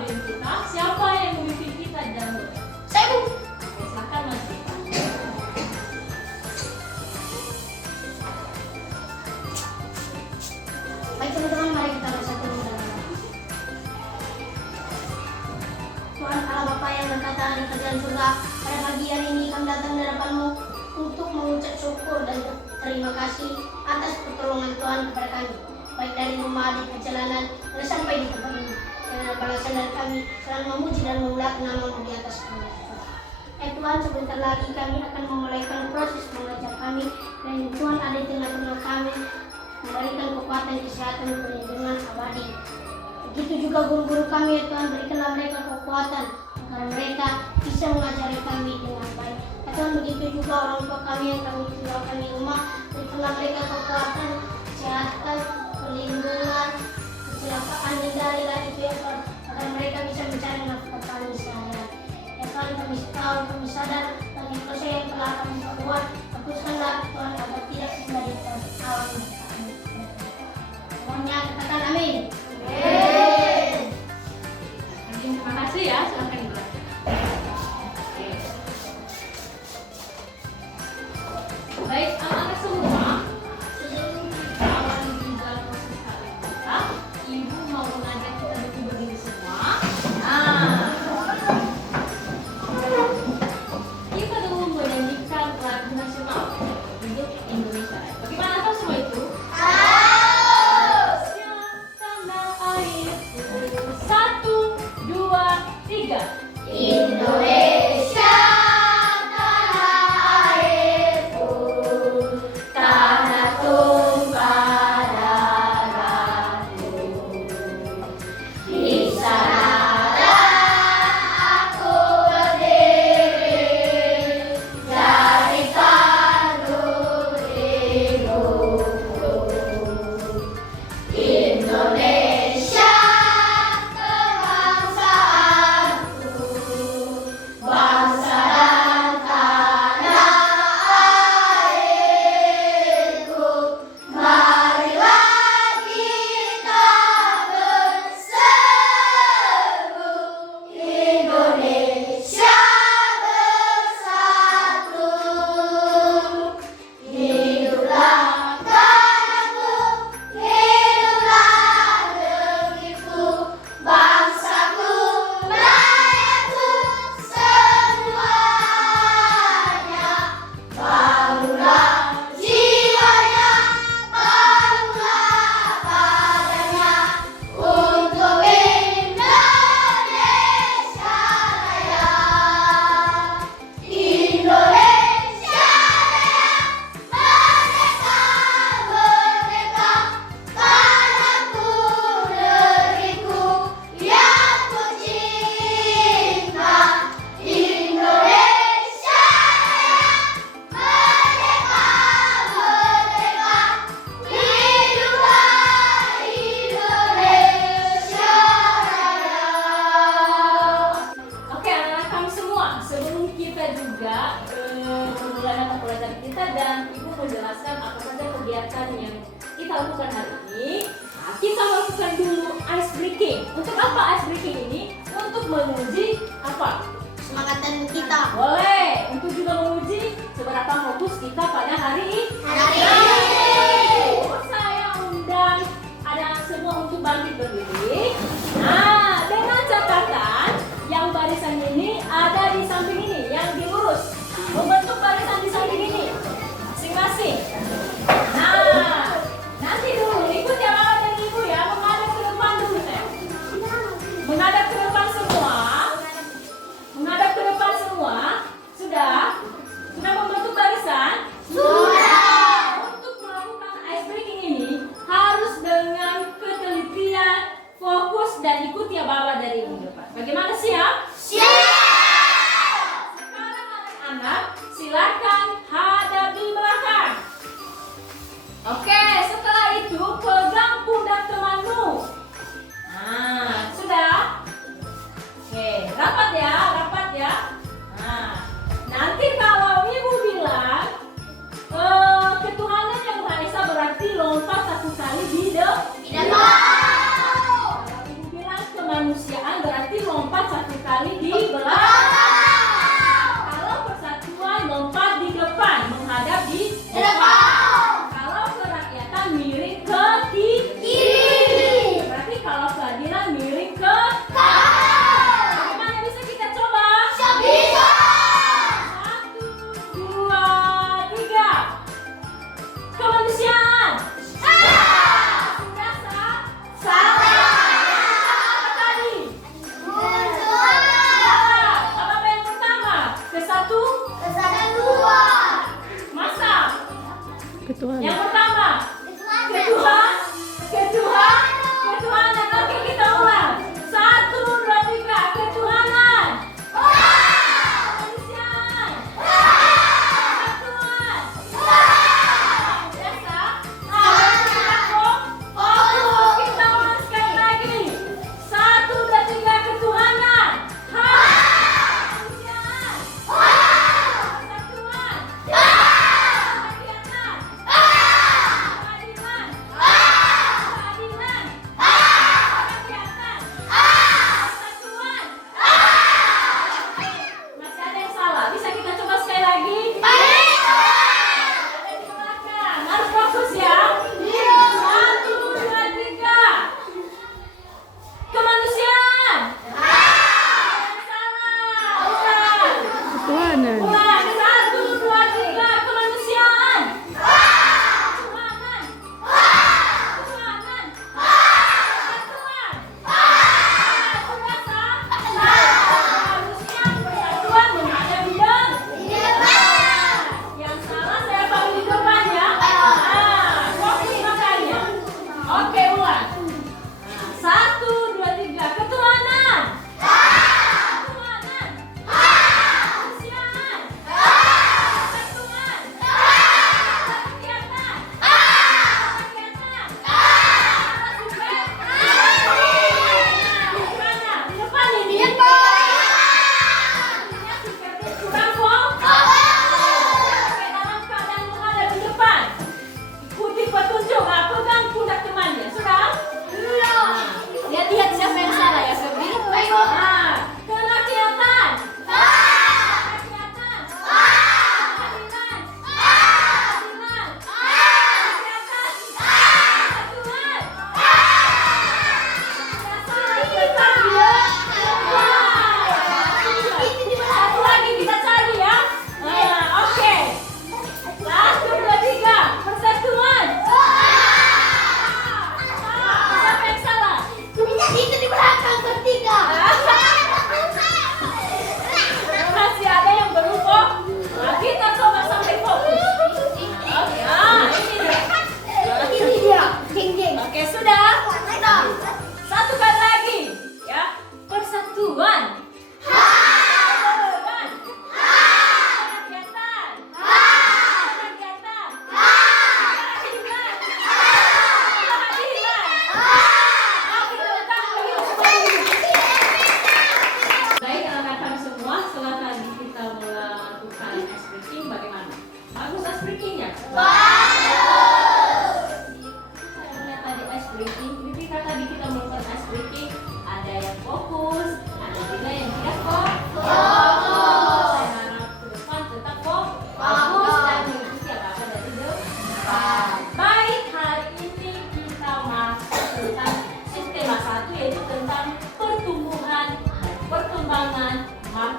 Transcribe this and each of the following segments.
BEM kita. Siapa yang memimpin kita di dalam doa? Saya, Bu. Oke, silakan Mas Rita. Baik teman-teman, mari kita bersatu dalam doa. Tuhan Allah Bapa yang berkata di kerajaan surga, pada pagi hari ini kami datang di hadapan-Mu untuk mengucap syukur dan terima kasih atas pertolongan Tuhan kepada kami, baik dari rumah di perjalanan dan sampai di tempat ini. Karena balasan dari kami selalu memuji dan memuliakan nama-Mu di atas kami. Tuhan, sebentar lagi kami akan memulaikan proses mengajar kami, dan Tuhan ada di tengah-tengah kami, memberikan kekuatan, kesehatan, dan perlindungan abadi. Begitu juga guru-guru kami, ya Tuhan, berikanlah mereka kekuatan agar mereka bisa mengajari kami dengan baik. Ya Tuhan, begitu juga orang tua kami yang kami tinggalkan di rumah, berikanlah mereka kekuatan, kesehatan, perlindungan, kecelakaan, hindarilah itu ya Tuhan, agar mereka bisa mencari nafkah kami sehari-hari. Ya Tuhan, kami tahu, kami sadar bagi dosa yang telah kami perbuat, hapuskanlah Tuhan agar tidak kembali ke alam kami. Semuanya katakan amin. Terima kasih ya, silakan dilanjutkan. Baik, anak-anak semua, sebelum kita awali di dalam proses hari kita, Ibu mau mengajak kita duduk berdiri semua. Kita dulu menyanyikan lagu nasional untuk Indonesia. Bagaimana tahu semua itu? Tanah airku, 1, 2, 3. Indonesia, tanah airku, tanah tumpah darahku. Di sanalah aku berdiri, jadikan hidupku. Indonesia, kebangsaanku, bangsa dan tanah airku. Marilah kita berseru, Indonesia bersatu. Hiduplah tanahku, hiduplah negeriku, bangsaku, rakyatku semuanya. Bangunlah jiwanya, bangunlah badannya, untuk Indonesia Raya. Indonesia Raya, merdeka, merdeka, tanahku, negeriku yang ku cinta. Indonesia Raya, merdeka, merdeka, hiduplah Indonesia Raya. Oke, anak-anak kami semua, sebelum kita juga memulai mata pelajaran kita dan Ibu menjelaskan apa saja kegiatan yang kita lakukan hari ini, kita lakukan dulu ice breaking. Untuk apa ice breaking ini? Untuk menguji apa? Semangat dan kita. Boleh, untuk juga menguji seberapa fokus kita pada hari ini. Saya undang ada semua untuk bangkit berdiri. Nah, dengan catatan yang barisan ini ada di samping ini, yang dilurus. Membentuk barisan di samping ini, masing-masing. Nah, nanti dulu ikut ya Bapak dan Ibu ya, menghadap ke depan dulu saya. Menghadap ke depan semua. Menghadap ke depan semua. Sudah? Sudah membentuk barisan? Sudah. Untuk melakukan ice breaking ini harus dengan ketelitian, fokus dan ikuti ya Bapak dari ini depan. Bagaimana siap? Siap. Sekarang anak-anak silakan hadap di belakang. Oke, setelah itu pegang pundak temanmu. Nah, sudah? Oke, rapat ya, rapat ya. Nah, nanti kalau Ibu bilang ketuhanan yang Maha Esa berarti lompat 1 kali di depan. Tidak mau. Kalau Ibu bilang kemanusiaan berarti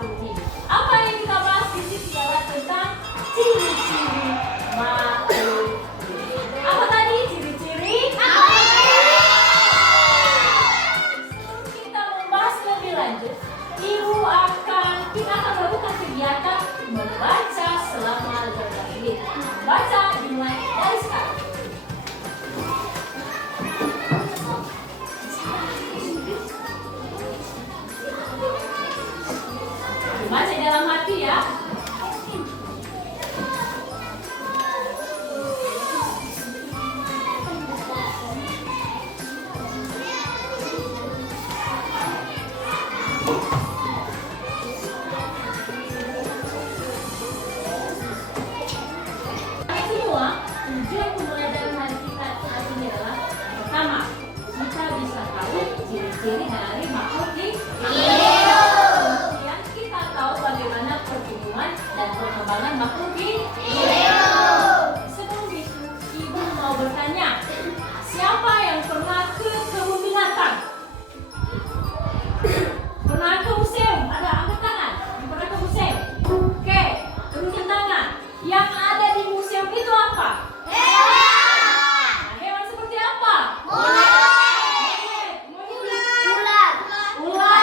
makhluk hidup. Apa yang kita bahas di sini adalah tentang ciri-ciri makhluk hidup. Apa tadi ciri-ciri? Sebelum kita membahas lebih lanjut, kita akan melakukan kegiatan membaca selama 15 menit. Baca dimulai dari sekarang. Baca dalam hati ya. Semua tujuan pembelajaran hari kita saat ini adalah pertama, kita bisa tahu ciri-ciri dari makhluk hidup. Kemudian kita tahu bagaimana pertumbuhan dan perkembangan makhluk hidup. Sebelum itu, ibu mau bertanya, siapa yang pernah ke kebun binatang? Pernah ke museum? Ada angkat tangan. Yang pernah ke museum? Oke, turunkan tangan. Yang ada di museum itu apa? Hewan seperti apa? Ular.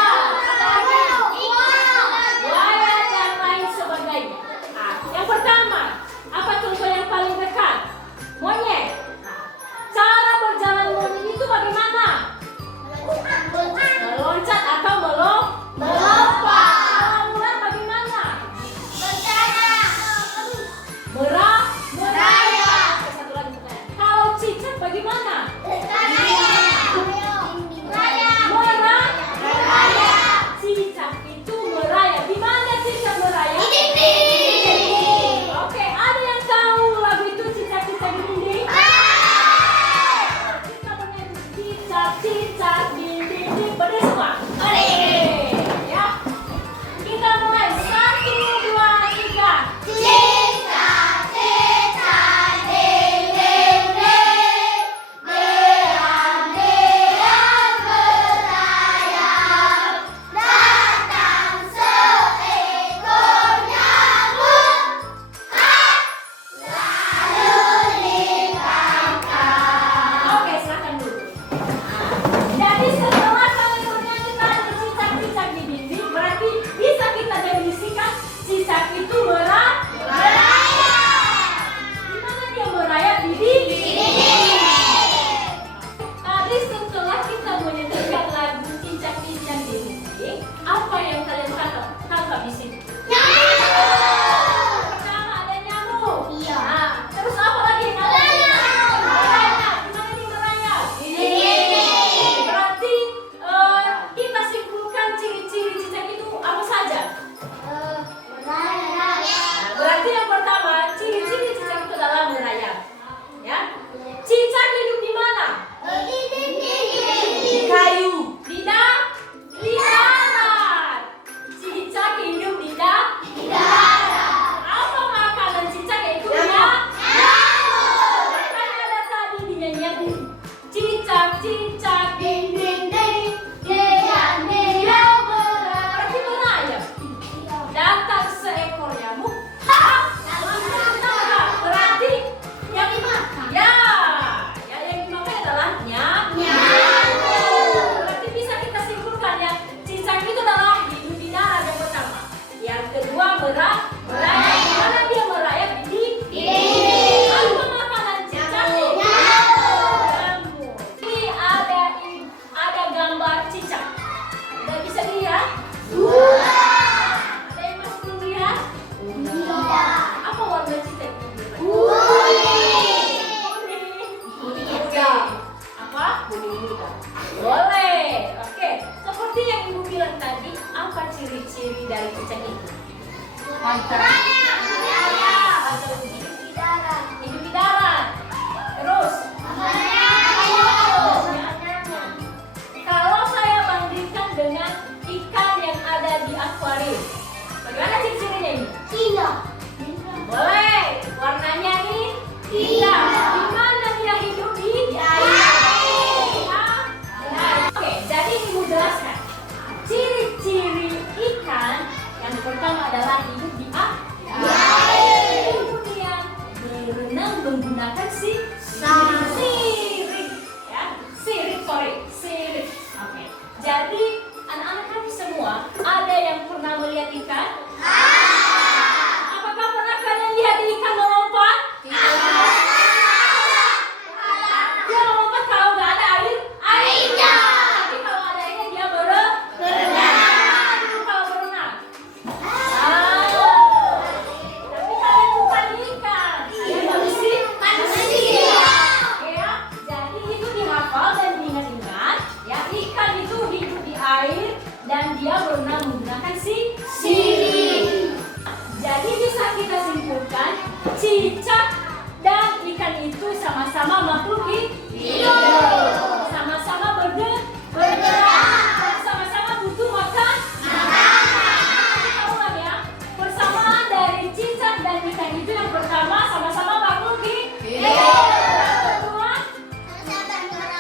Buaya dan lain sebagainya. Nah, yang pertama, apa contoh yang paling dekat? Monyet. Nah, cara berjalan monyet itu bagaimana? Meloncat atau melompat. Kalau ular bagaimana? Merayap. Satu lagi pertanyaan. Kalau cicak bagaimana? Cicak itu merayap. Di mana cicak merayap? Oke, ada yang tahu lagu itu cicak-cicak di dinding? Kita bernyanyi cicak-cicak di dinding. Berdiri semua. Ya. Kita mulai 1, 2, 3. Oke, silakan dulu. Jadi setelah kalian bernyanyi tadi cicak-cicak di dinding, berarti bisa kita definisikan cicak itu merayap. Di mana dia merayap? Di dinding. Tadi setelah kita menyanyikan lagu cicak-cicak di dinding, apa yang kalian tangkap di sini? Pertama ada nyamuk. Nah, terus apa lagi yang ada? Merayap. Di mana dia merayap? Berarti kita simpulkan ciri-ciri cicak itu apa saja? Nah, berarti yang pertama ciri-ciri cicak itu adalah merayap. Ya. Cicak hidup di mana? Di kayu. Di darat. Cicak hidup di darat. Apa makanan cicak yaitu nyamuk. Makanya ada tadi di nyanyian cicak-cicak ding ding ding dia berarti merayap. Datang seekor nyamuk. Berarti yang dimakan. Yang dimakan adalah nyamuk. Berarti bisa kita simpulkan ya, cicak itu adalah hidup di darat yang pertama. Yang kedua merayap. Karena dia merayap di dinding. Apa makanan cicak? Nyamuk. Ini ada gambar cicak. Udah bisa dilihat? Ada yang masih belum lihat? Apa warna cicak itu? Kuning muda. Apa? Kuning muda. Boleh. Oke. Seperti yang ibu bilang tadi, apa ciri-ciri dari cicak itu? Hidup di darat. Terus? Kalau saya bandingkan dengan ikan yang ada di akuarium, bagaimana ciri-cirinya ini? Boleh. Warnanya ini hitam. Di mana dia hidup? Di air. Oke, jadi ibu jelaskan ciri-ciri ikan yang Jadi anak-anak kami semua ada yang pernah melihat ikan? Apakah pernah kalian lihat ikan melompat? Dia melompat kalau nggak ada airnya. Tapi kalau ada airnya dia berenang. Kalau berenang. Tapi kalian bukan ikan. Kalian manusia. Ya, jadi itu dihafal dan diingat-ingat. Ya, ikan itu hidup di air dan dia berenang menggunakan sirip. Jadi bisa kita simpulkan cicak dan ikan itu sama-sama makhluk hidup. Sama-sama bergerak. Sama-sama butuh makan. Tahu kan ya? Persamaan dari cicak dan ikan itu yang pertama sama-sama makhluk hidup.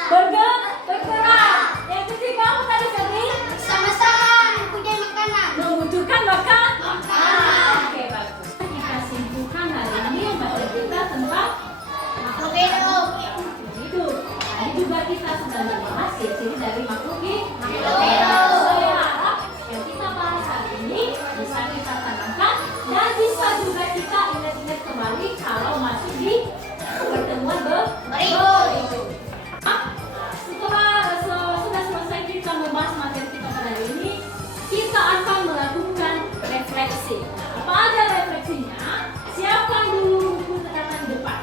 Kedua, bergerak. Yang ketiga apa tadi Febri? Sama-sama mempunyai makanan. Membutuhkan makan. Oke, bagus. Kita simpulkan hari ini materi kita tentang Makhluk hidup. hidup. Tadi juga kita sudah membahas ciri-ciri dari makhluk hidup. hidup. Saya harap yang kita bahas hari ini bisa kita tanamkan dan bisa juga kita ingat-ingat kembali kalau masuk di pertemuan berikut. Setelah sudah selesai kita membahas materi kita pada hari ini, kita akan melakukan refleksi. Apa aja refleksinya? Siapkan dulu buku catatan di depan.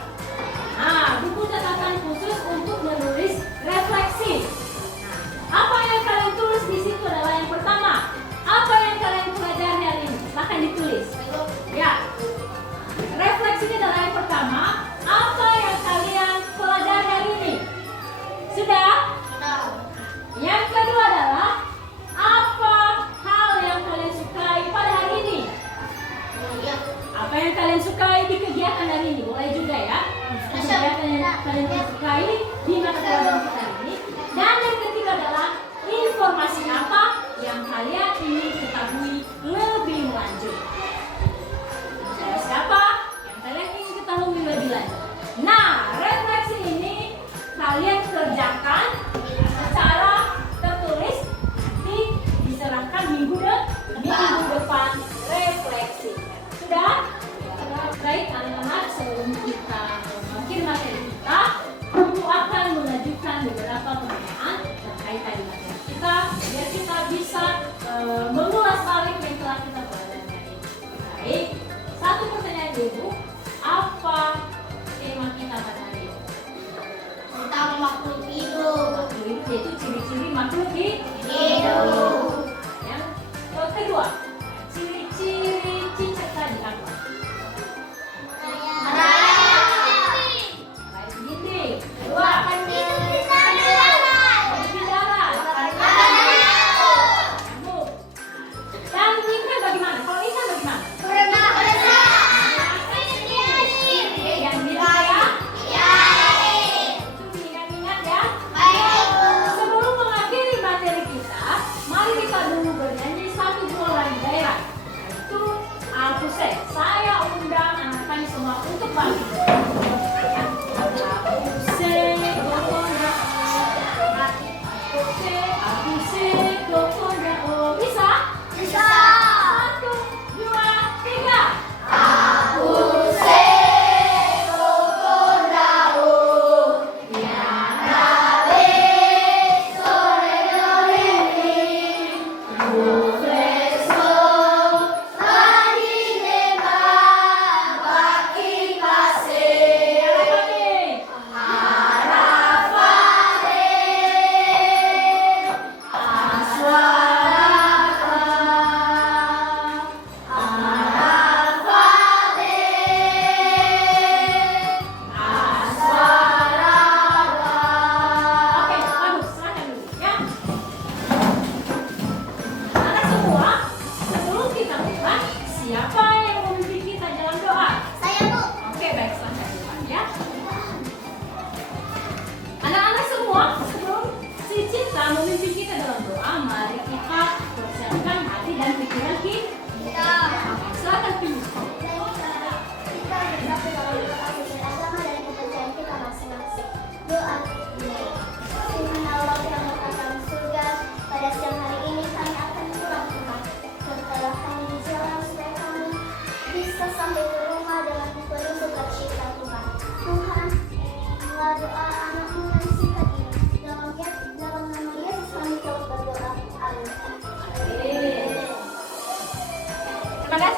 Nah, buku catatan khusus untuk menulis refleksi. Nah, apa yang kalian tulis di situ adalah yang pertama. Apa yang kalian pelajari hari ini? Silahkan ditulis. Ya. Refleksinya adalah yang pertama. Apa yang kalian pelajari hari ini? Sudah? Yang kedua adalah apa hal yang kalian sukai pada hari ini? Apa yang kalian sukai di kegiatan hari ini? Boleh juga ya. Kegiatan yang kalian sukai di mata pelajaran kita hari ini. Dan yang ketiga adalah informasi apa yang kalian ingin ketahui lebih lanjut. Siapa yang kalian ingin ketahui lebih lanjut? Nah, refleksi ini kalian kerjakan secara tertulis, nanti diserahkan minggu depan refleksi. Sudah? Baik anak-anak, sebelum kita mengakhiri materi kita, Guru akan mengajukan beberapa pertanyaan terkait tadi materi kita, biar kita bisa mengulas balik yang telah kita pelajari hari ini. Baik, satu pertanyaan dulu, apa tema kita pada hari ini? Tentang makhluk hidup. Makhluk hidup yaitu ciri-ciri makhluk Hidup. Yang kedua, ciri-ciri cicak tadi apa? Baik dinding. Kedua, berbicara. Nyamuk. Dan ikan bagaimana? Kalau ikan bagaimana? Yang bicara. Itu ingat-ingat ya. Sebelum mengakhiri materi kita, mari kita dulu bernyanyi satu dua lagu daerah. Itu Alpuse. Saya undang anak kami semua untuk bangkit. Alpuse, Gokonda. Alpuse, Gokonda. Oh, bisa? Satu, dua, tiga. Baki pase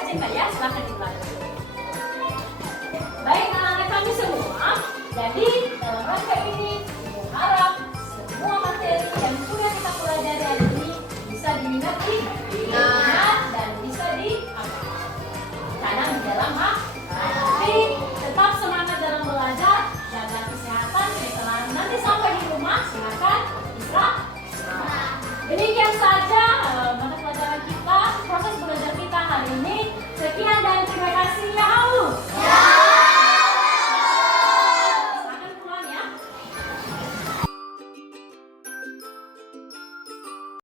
aja Mbak ya, silahkan diulangi. Baik anak-anak kami semua, jadi dalam rangka ini Ibu harap semua materi yang sudah kita pelajari hari ini bisa diminati